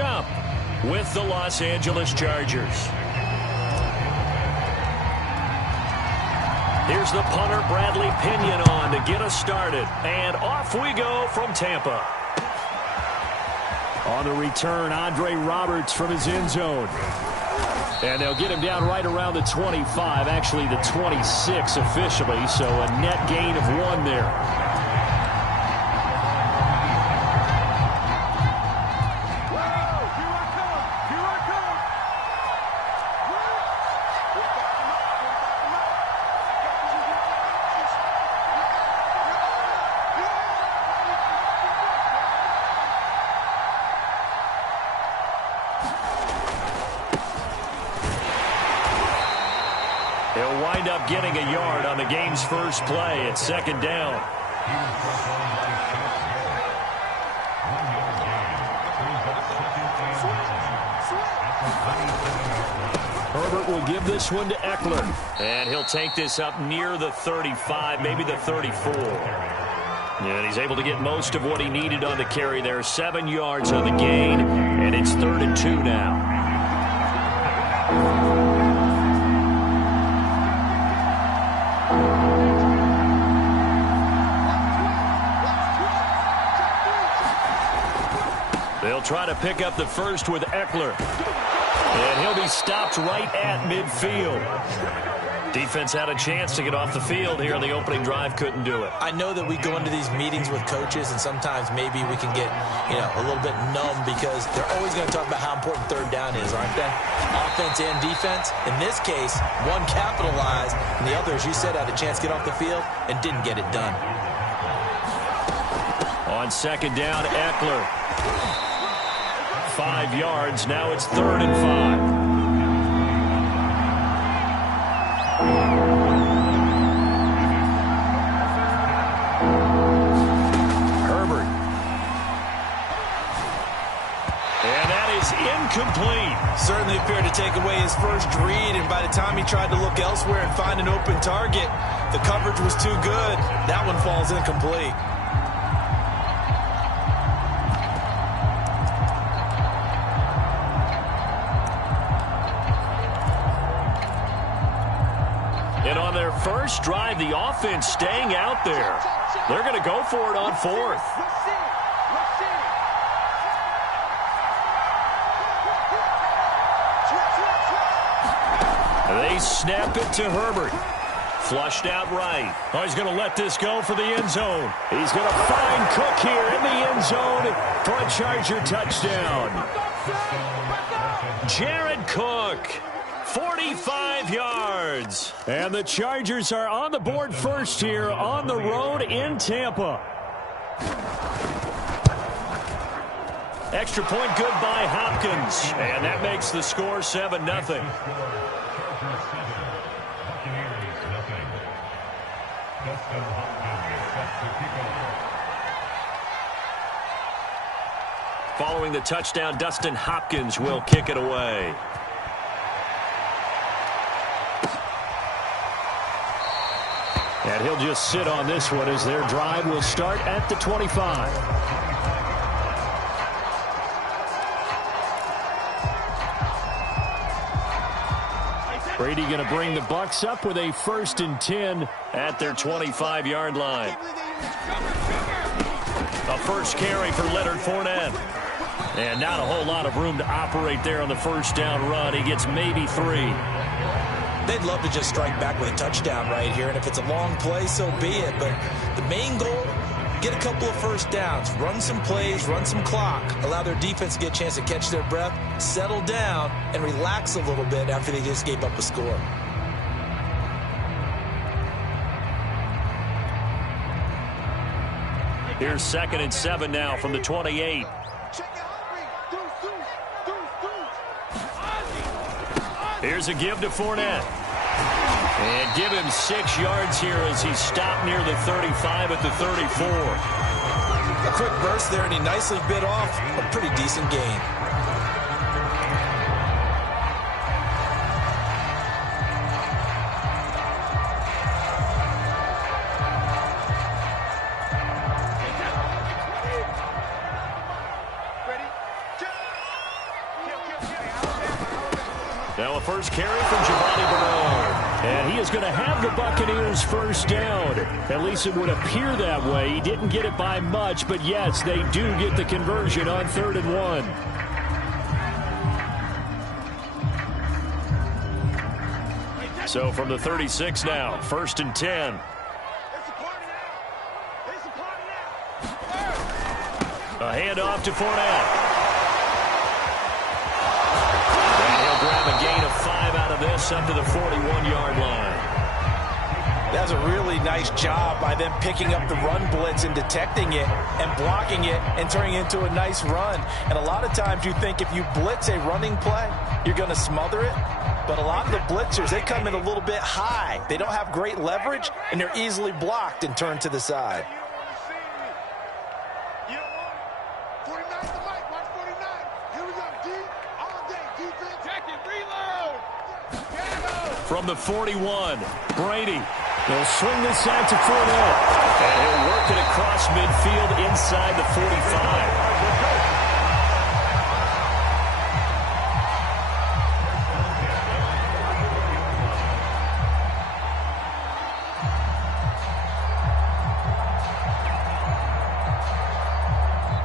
up with the Los Angeles Chargers. Here's the punter, Bradley Pinion, on to get us started. And off we go from Tampa. On the return, Andre Roberts from his end zone. And they'll get him down right around the 25, actually the 26 officially, so a net gain of 1 there. He'll wind up getting a yard on the game's first play at second down. Herbert will give this one to Eckler. And he'll take this up near the 35, maybe the 34. And he's able to get most of what he needed on the carry there. 7 yards on the gain, and it's 3rd and 2 now. They'll try to pick up the first with Eckler. And he'll be stopped right at midfield. Defense had a chance to get off the field here in the opening drive, couldn't do it. I know that we go into these meetings with coaches, and sometimes maybe we can get, a little bit numb because they're always going to talk about how important third down is, aren't they? Offense and defense. In this case, one capitalized, and the other, as you said, had a chance to get off the field and didn't get it done. On second down, Eckler. 5 yards. Now it's 3rd and 5. Herbert. And that is incomplete. Certainly appeared to take away his first read, and by the time he tried to look elsewhere and find an open target, the coverage was too good. That one falls incomplete. And on their first drive, the offense staying out there. They're going to go for it on 4th. They snap it to Herbert. Flushed out right. Oh, he's going to let this go for the end zone. He's going to find Cook here in the end zone for a Charger touchdown. Jared Cook. 45 yards. And the Chargers are on the board first here on the road in Tampa. Extra point good by Hopkins. And that makes the score 7-0. Following the touchdown, Dustin Hopkins will kick it away. And he'll just sit on this one as their drive will start at the 25. Brady going to bring the Bucs up with a 1st and 10 at their 25-yard line. A first carry for Leonard Fournette. And not a whole lot of room to operate there on the first down run. He gets maybe 3. They'd love to just strike back with a touchdown right here, and if it's a long play, so be it. But the main goal, get a couple of first downs, run some plays, run some clock, allow their defense to get a chance to catch their breath, settle down, and relax a little bit after they just gave up a score. Here's 2nd and 7 now from the 28. Here's a give to Fournette. And give him 6 yards here as he's stopped near the 35 at the 34. A quick burst there, and he nicely bit off a pretty decent gain. Now a first carry from Giovanni Bernard. And he is going to have the Buccaneers first down. At least it would appear that way. He didn't get it by much, but yes, they do get the conversion on 3rd and 1. So from the 36 now, 1st and 10. A handoff to Fournette. And he'll grab a gain of 5 out of this up to the 41-yard line. That's a really nice job by them picking up the run blitz and detecting it and blocking it and turning it into a nice run. And a lot of times you think if you blitz a running play, you're going to smother it. But a lot of the blitzers, they come in a little bit high. They don't have great leverage, and they're easily blocked and turned to the side. From the 41, Brady. He'll swing this out to Fournette. And he'll work it across midfield inside the 45.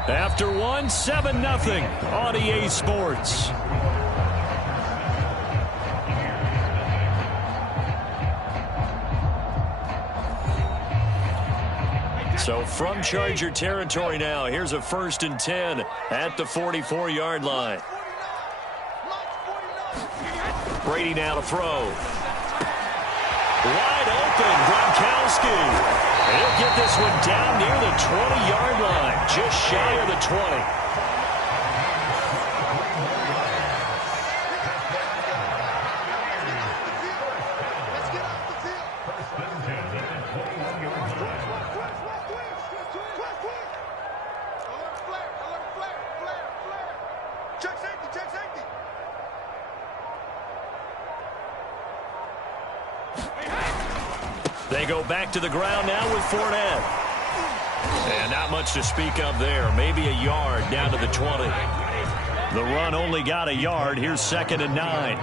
After 1, 7-0 on EA Sports. So from Charger territory now, here's a 1st and 10 at the 44-yard line. Brady now to throw. Wide open, Gronkowski. He'll get this one down near the 20-yard line, just shy of the 20. They go back to the ground now with Fournette. And not much to speak of there. Maybe a yard down to the 20. The run only got a yard. Here's 2nd and 9.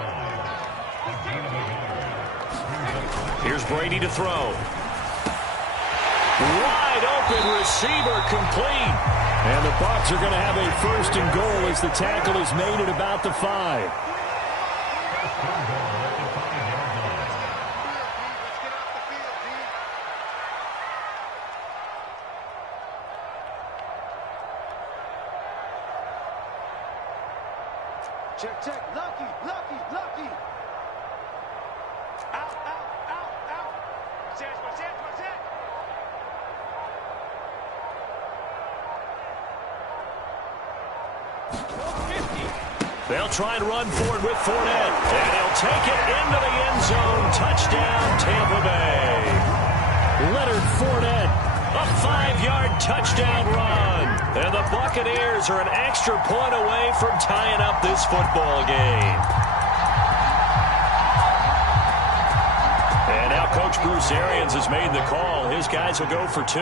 Here's Brady to throw. Wide open receiver complete. And the Bucs are going to have a 1st and goal as the tackle is made at about the 5. Check, check. Lucky, lucky, lucky. Out, out, out, out. Watch it, watch it, watch it. They'll try and run for it with Fournette. And he'll take it into the end zone. Touchdown, Tampa Bay. Leonard Fournette, a 5-yard touchdown run. And the Buccaneers are an extra point away from tying up this football game. And now Coach Bruce Arians has made the call. His guys will go for 2.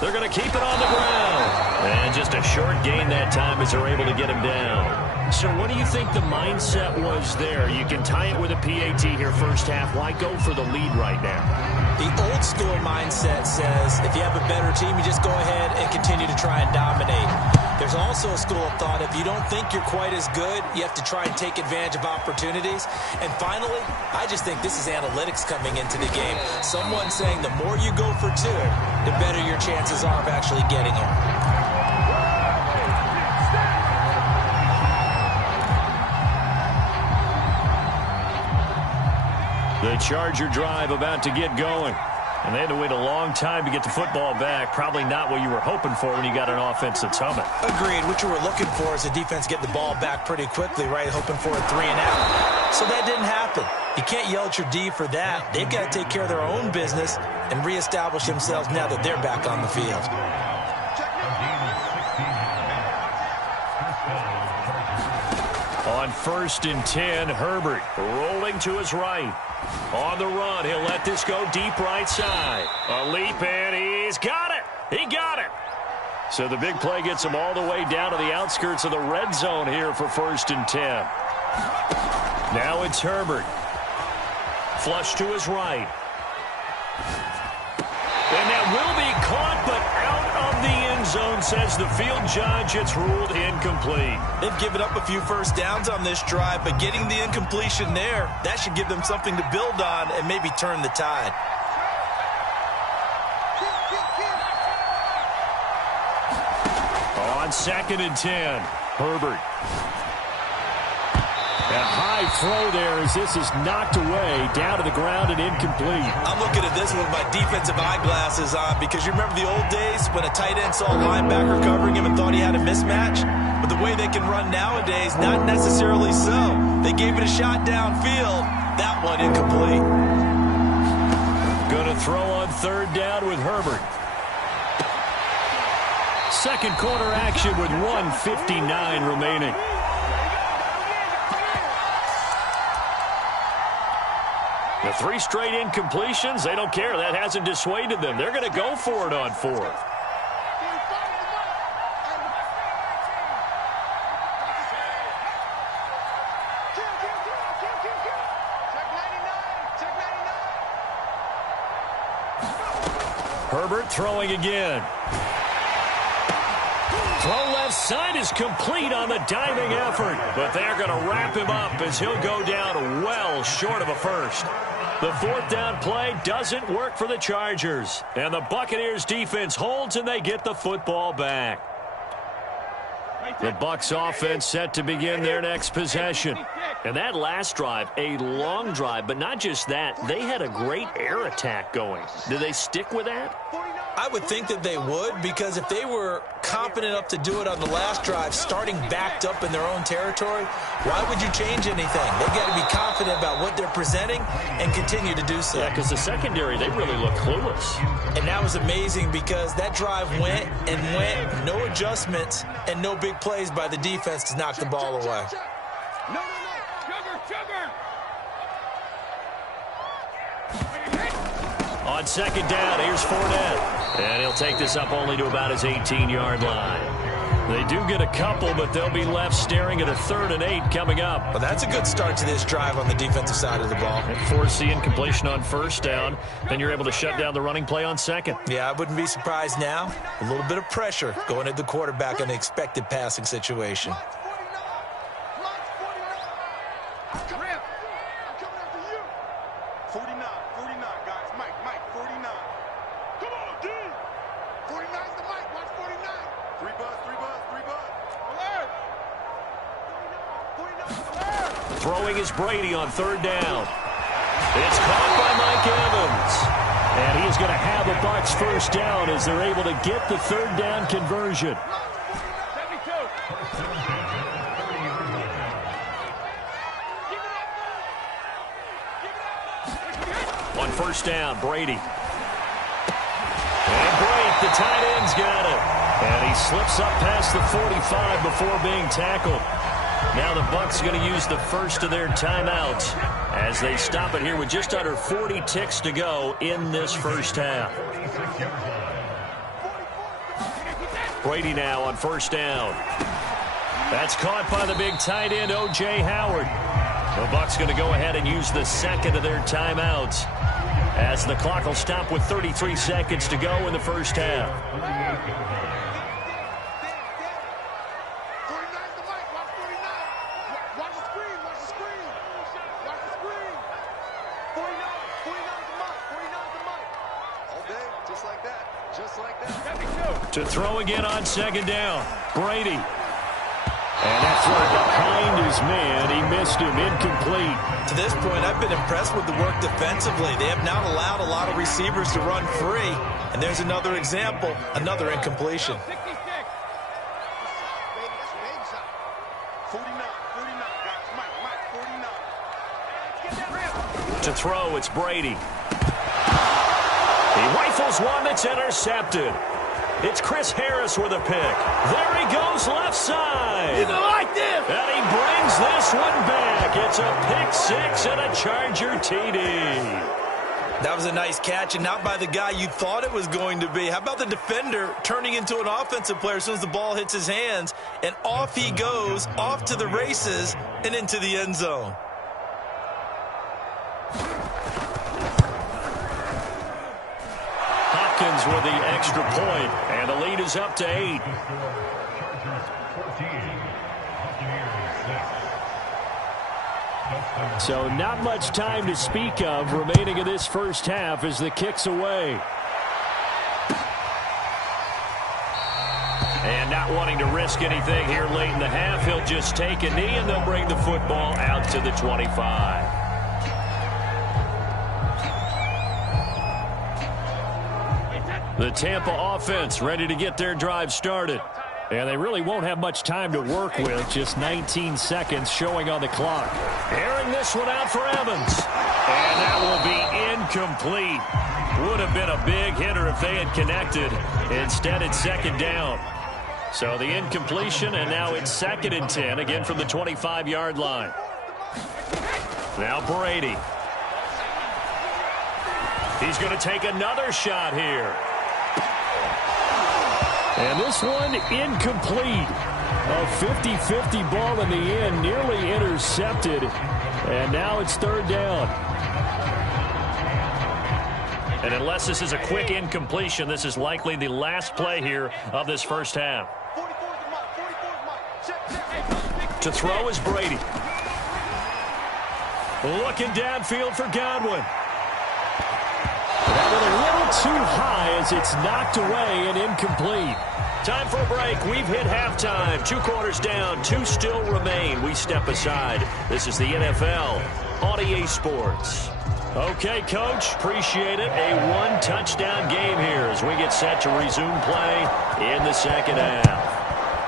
They're going to keep it on the ground. And just a short gain that time as they're able to get him down. So what do you think the mindset was there? You can tie it with a PAT here first half. Why go for the lead right now? The old school mindset says if you have a better team, you just go ahead and continue to try and dominate. There's also a school of thought, if you don't think you're quite as good, you have to try and take advantage of opportunities. And finally, I just think this is analytics coming into the game. Someone saying the more you go for 2, the better your chances are of actually getting them. The Charger drive about to get going. And they had to wait a long time to get the football back. Probably not what you were hoping for when you got an offense that's humming. Agreed. What you were looking for is the defense get the ball back pretty quickly, right? Hoping for a 3 and out. So that didn't happen. You can't yell at your D for that. They've got to take care of their own business and reestablish themselves now that they're back on the field. On 1st and 10, Herbert rolling to his right. On the run, he'll let this go deep right side. A leap, and he's got it. He got it. So the big play gets them all the way down to the outskirts of the red zone here for 1st and 10. Now it's Herbert. Flush to his right. And that will be caught, but out of the end zone, says the field judge. It's ruled incomplete. They've given up a few first downs on this drive, but getting the incompletion there, that should give them something to build on and maybe turn the tide. On 2nd and 10, Herbert. A high throw there as this is knocked away, down to the ground and incomplete. I'm looking at this with my defensive eyeglasses on because you remember the old days when a tight end saw a linebacker covering him and thought he had a mismatch? But the way they can run nowadays, not necessarily so. They gave it a shot downfield. That one incomplete. Going to throw on 3rd down with Herbert. Second quarter action with 1:59 remaining. The 3 straight incompletions, they don't care. That hasn't dissuaded them. They're going to go for it on 4th. Herbert throwing again. Throw left side is complete on the diving effort, but they're going to wrap him up as he'll go down well short of a first. The 4th down play doesn't work for the Chargers, and the Buccaneers defense holds and they get the football back. The Bucs offense set to begin their next possession. And that last drive, a long drive, but not just that, they had a great air attack going. Do they stick with that? I would think that they would, because if they were confident enough to do it on the last drive, starting backed up in their own territory, why would you change anything? They've got to be confident about what they're presenting and continue to do so. Yeah, because the secondary, they really look clueless. And that was amazing because that drive went and went, no adjustments and no big plays by the defense to knock the ball away. No. Sugar. On 2nd down, here's Fournette. And he'll take this up only to about his 18-yard line. They do get a couple, but they'll be left staring at a 3rd and 8 coming up. Well, that's a good start to this drive on the defensive side of the ball. And force the incompletion on 1st down. Then you're able to shut down the running play on 2nd. Yeah, I wouldn't be surprised now. A little bit of pressure going at the quarterback in an expected passing situation. Throwing is Brady on 3rd down. It's caught by Mike Evans. And he's going to have a Bucs 1st down as they're able to get the 3rd down conversion. On 1st down, Brady. And Brady, the tight end's got it. And he slips up past the 45 before being tackled. Now the Bucs are going to use the first of their timeouts as they stop it here with just under 40 ticks to go in this 1st half. Brady now on 1st down. That's caught by the big tight end, O.J. Howard. The Bucs going to go ahead and use the 2nd of their timeouts as the clock will stop with 33 seconds to go in the 1st half. To throw again on 2nd down. Brady. And that's right behind his man. He missed him. Incomplete. To this point, I've been impressed with the work defensively. They have not allowed a lot of receivers to run free. And there's another example, another incompletion. 49, guys. Mike, 49. To throw, it's Brady. He rifles one that's intercepted. It's Chris Harris with a pick. There he goes left side. You don't like this. And he brings this one back. It's a pick 6 and a Charger TD. That was a nice catch, and not by the guy you thought it was going to be. How about the defender turning into an offensive player as soon as the ball hits his hands, and off he goes, off to the races, and into the end zone. Hopkins with the extra point, and the lead is up to 8. So not much time to speak of remaining in this first half as the kick's away. And not wanting to risk anything here late in the half, he'll just take a knee and they'll bring the football out to the 25. The Tampa offense ready to get their drive started. And they really won't have much time to work with, just 19 seconds showing on the clock. Airing this one out for Evans. And that will be incomplete. Would have been a big hitter if they had connected. Instead, it's second down. So the incompletion, and now it's 2nd and 10, again from the 25-yard line. Now Brady. He's going to take another shot here. And this one incomplete. A 50-50 ball in the end, nearly intercepted. And now it's 3rd down. And unless this is a quick incompletion, this is likely the last play here of this first half. To throw is Brady. Looking downfield for Godwin. That one a little too high as it's knocked away and incomplete. Time for a break. We've hit halftime. 2 quarters down. 2 still remain. We step aside. This is the NFL on EA Sports. Okay, Coach. Appreciate it. A 1-touchdown game here as we get set to resume play in the second half.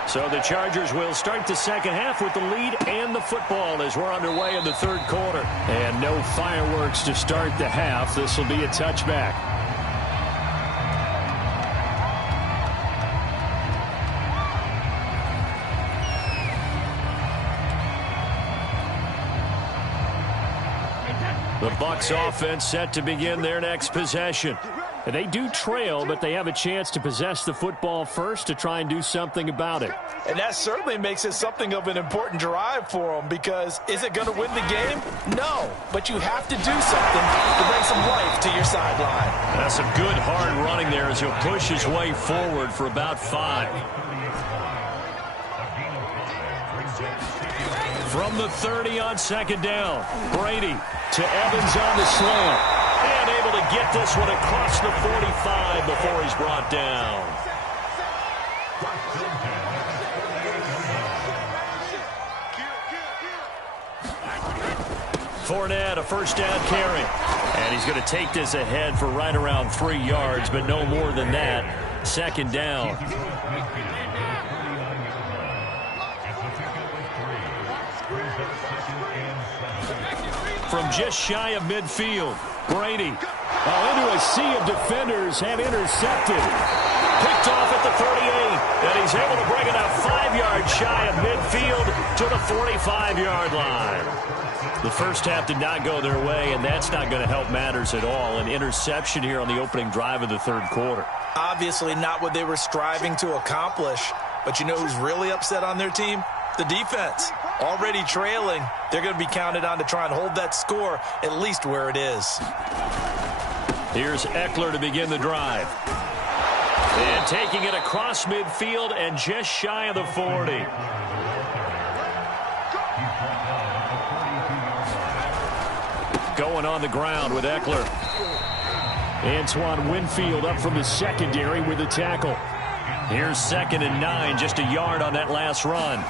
So the Chargers will start the second half with the lead and the football as we're underway in the 3rd quarter. And no fireworks to start the half. This will be a touchback. The Bucs offense set to begin their next possession. They do trail, but they have a chance to possess the football first to try and do something about it. And that certainly makes it something of an important drive for them, because is it going to win the game? No, but you have to do something to bring some life to your sideline. That's some good hard running there as he'll push his way forward for about 5. From the 30 on 2nd down, Brady to Evans on the slant. And able to get this one across the 45 before he's brought down. Fournette, a first down carry. And he's going to take this ahead for right around 3 yards, but no more than that. 2nd down. From just shy of midfield, Brady into a sea of defenders and intercepted. Picked off at the 38, and he's able to bring it up 5 yards shy of midfield to the 45-yard line. The first half did not go their way, and that's not going to help matters at all. An interception here on the opening drive of the 3rd quarter. Obviously not what they were striving to accomplish, but you know who's really upset on their team? The defense. Already trailing, they're going to be counted on to try and hold that score at least where it is. Here's Eckler to begin the drive. And taking it across midfield and just shy of the 40. Going on the ground with Eckler. Antoine Winfield up from the secondary with the tackle. Here's 2nd and 9, just a yard on that last run.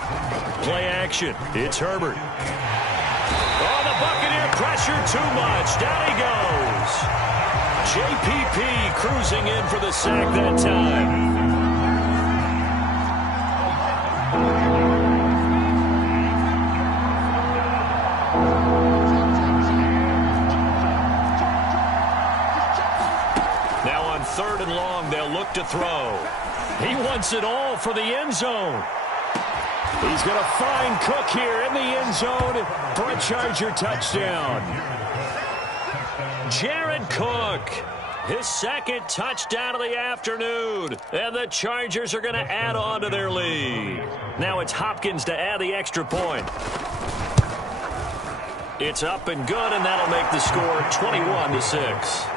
Play action. It's Herbert. Oh, the Buccaneer pressure too much. Down he goes. JPP cruising in for the sack that time. Now on 3rd and long, they'll look to throw. He wants it all for the end zone. He's going to find Cook here in the end zone for a Charger touchdown. Jared Cook. His second touchdown of the afternoon. And the Chargers are going to add on to their lead. Now it's Hopkins to add the extra point. It's up and good, and that'll make the score 21-6.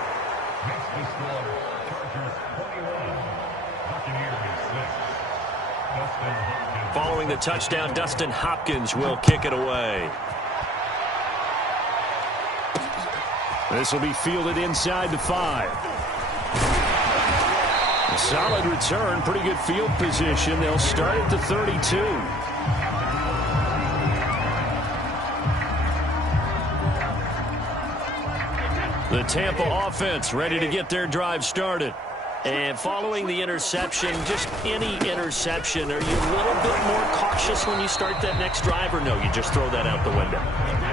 Following the touchdown, Dustin Hopkins will kick it away. This will be fielded inside the 5. A solid return, pretty good field position. They'll start at the 32. The Tampa offense ready to get their drive started. And following the interception, just any interception, are you a little bit more cautious when you start that next drive, or no, you just throw that out the window?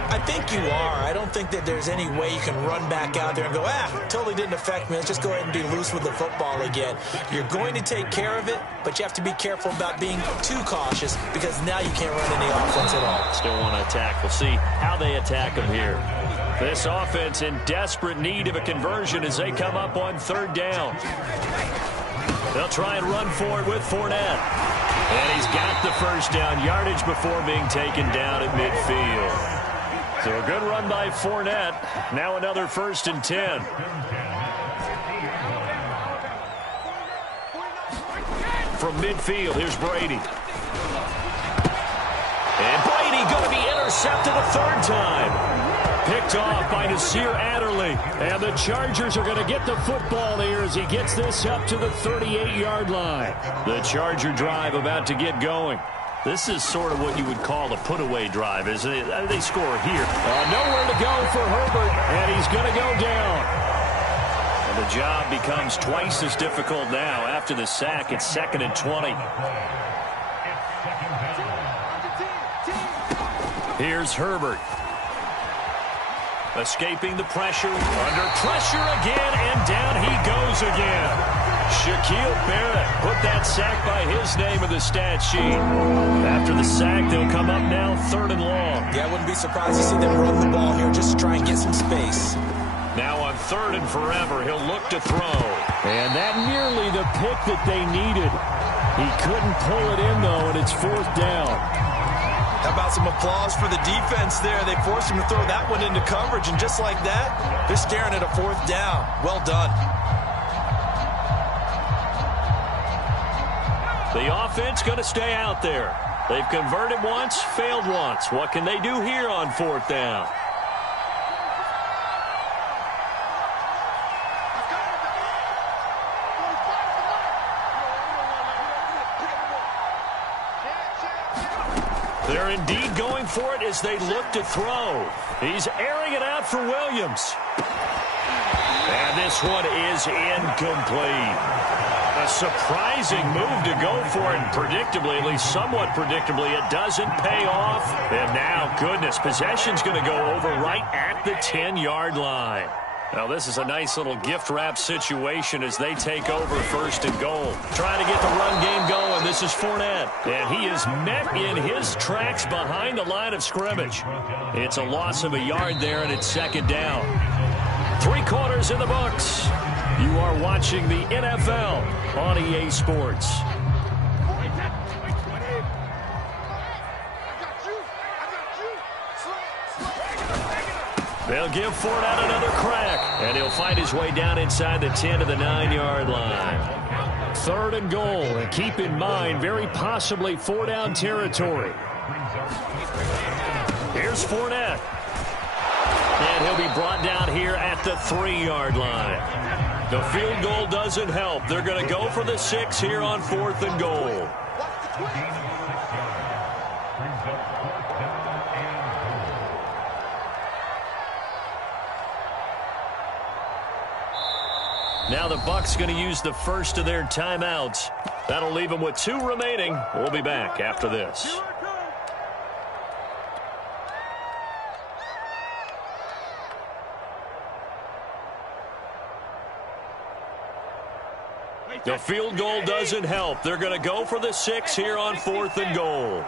I think you are. I don't think that there's any way you can run back out there and go, totally didn't affect me. Let's just go ahead and be loose with the football again. You're going to take care of it, but you have to be careful about being too cautious because now you can't run any offense at all. Still want to attack. We'll see how they attack them here. This offense in desperate need of a conversion as they come up on third down. They'll try and run for it with Fournette. And he's got the first down yardage before being taken down at midfield. So a good run by Fournette. Now another 1st and 10. From midfield, here's Brady. And Brady going to be intercepted a third time. Picked off by Nasir Adderley. And the Chargers are going to get the football here as he gets this up to the 38-yard line. The Charger drive about to get going. This is sort of what you would call a put-away drive, isn't it? They score here. Nowhere to go for Herbert, and he's going to go down. And the job becomes twice as difficult now after the sack. It's 2nd and 20. Here's Herbert. Escaping the pressure, under pressure again, and down he goes again. Shaquille Barrett put that sack by his name in the stat sheet. After the sack, they'll come up now 3rd and long. Yeah, I wouldn't be surprised to see them run the ball here just to try and get some space. Now on 3rd and forever, he'll look to throw. And that nearly the pick that they needed. He couldn't pull it in, though, and it's 4th down. How about some applause for the defense there? They forced him to throw that one into coverage, and just like that, they're staring at a 4th down. Well done. The offense going to stay out there. They've converted once, failed once. What can they do here on 4th down? They're indeed going for it as they look to throw. He's airing it out for Williams. And this one is incomplete. A surprising move to go for it, and predictably, at least somewhat predictably, it doesn't pay off. And now, goodness, possession's going to go over right at the 10-yard line. Now, this is a nice little gift-wrap situation as they take over 1st and goal. Trying to get the run game going. This is Fournette. And he is met in his tracks behind the line of scrimmage. It's a loss of a yard there, and it's 2nd down. 3 quarters in the books. You are watching the NFL on EA Sports. They'll give Fournette another crack, and he'll find his way down inside the 10 to the 9-yard line. 3rd and goal, and keep in mind, very possibly 4-down territory. Here's Fournette. And he'll be brought down here at the 3-yard line. The field goal doesn't help. They're going to go for the 6 here on 4th and goal. Now the Bucs going to use the first of their timeouts. That'll leave them with 2 remaining. We'll be back after this. The field goal doesn't help. They're going to go for the 6 here on 4th and goal.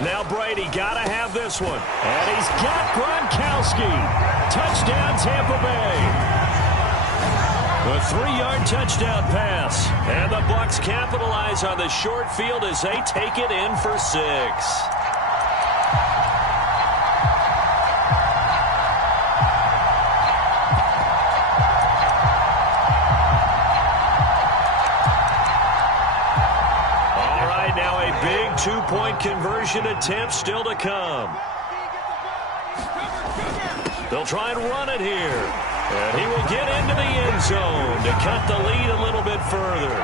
Now Brady got to have this one. And he's got Gronkowski. Touchdown, Tampa Bay. A 3-yard touchdown pass. And the Bucs capitalize on the short field as they take it in for 6. Big 2-point conversion attempt still to come. They'll try and run it here. And he will get into the end zone to cut the lead a little bit further.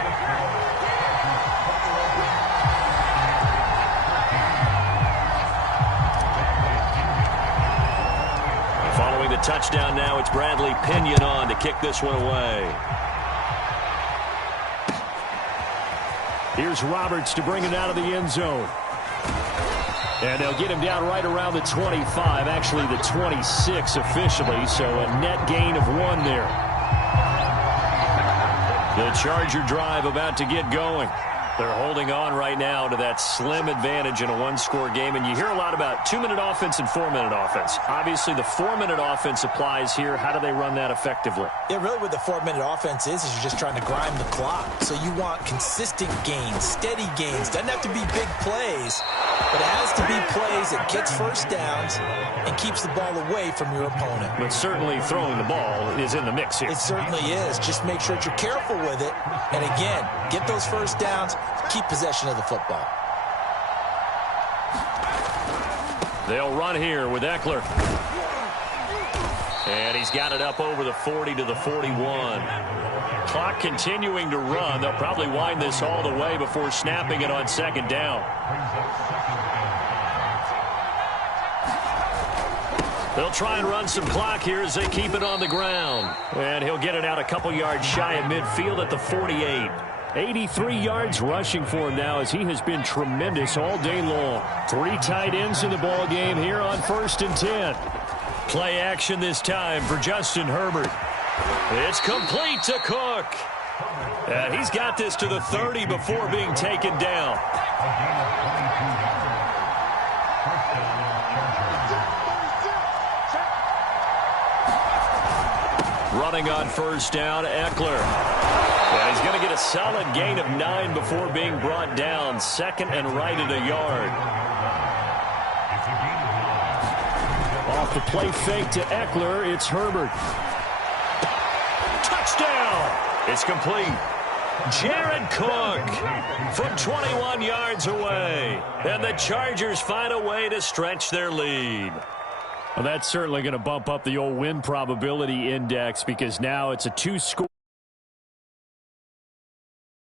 Following the touchdown now, it's Bradley Pinion on to kick this one away. Here's Roberts to bring it out of the end zone. And they'll get him down right around the 25, actually the 26 officially, so a net gain of 1 there. The Charger drive about to get going. They're holding on right now to that slim advantage in a 1-score game, and you hear a lot about 2-minute offense and 4-minute offense. Obviously, the 4-minute offense applies here. How do they run that effectively? Yeah, really what the 4-minute offense is you're just trying to grind the clock. So you want consistent gains, steady gains. Doesn't have to be big plays, but it has to be plays that gets first downs and keeps the ball away from your opponent. But certainly throwing the ball is in the mix here. It certainly is. Just make sure that you're careful with it. And again, get those first downs, keep possession of the football. They'll run here with Eckler. And he's got it up over the 40 to the 41. Clock continuing to run. They'll probably wind this all the way before snapping it on 2nd down. They'll try and run some clock here as they keep it on the ground. And he'll get it out a couple yards shy of midfield at the 48. 83 yards rushing for him now as he has been tremendous all day long. 3 tight ends in the ball game here on 1st and 10. Play action this time for Justin Herbert. It's complete to Cook. And he's got this to the 30 before being taken down. Running on 1st down, Eckler. And he's going to get a solid gain of 9 before being brought down. 2nd and right at a yard. Off the play fake to Eckler, it's Herbert. Touchdown! It's complete. Jared Cook from 21 yards away. And the Chargers find a way to stretch their lead. Well, that's certainly going to bump up the old win probability index because now it's a 2-score.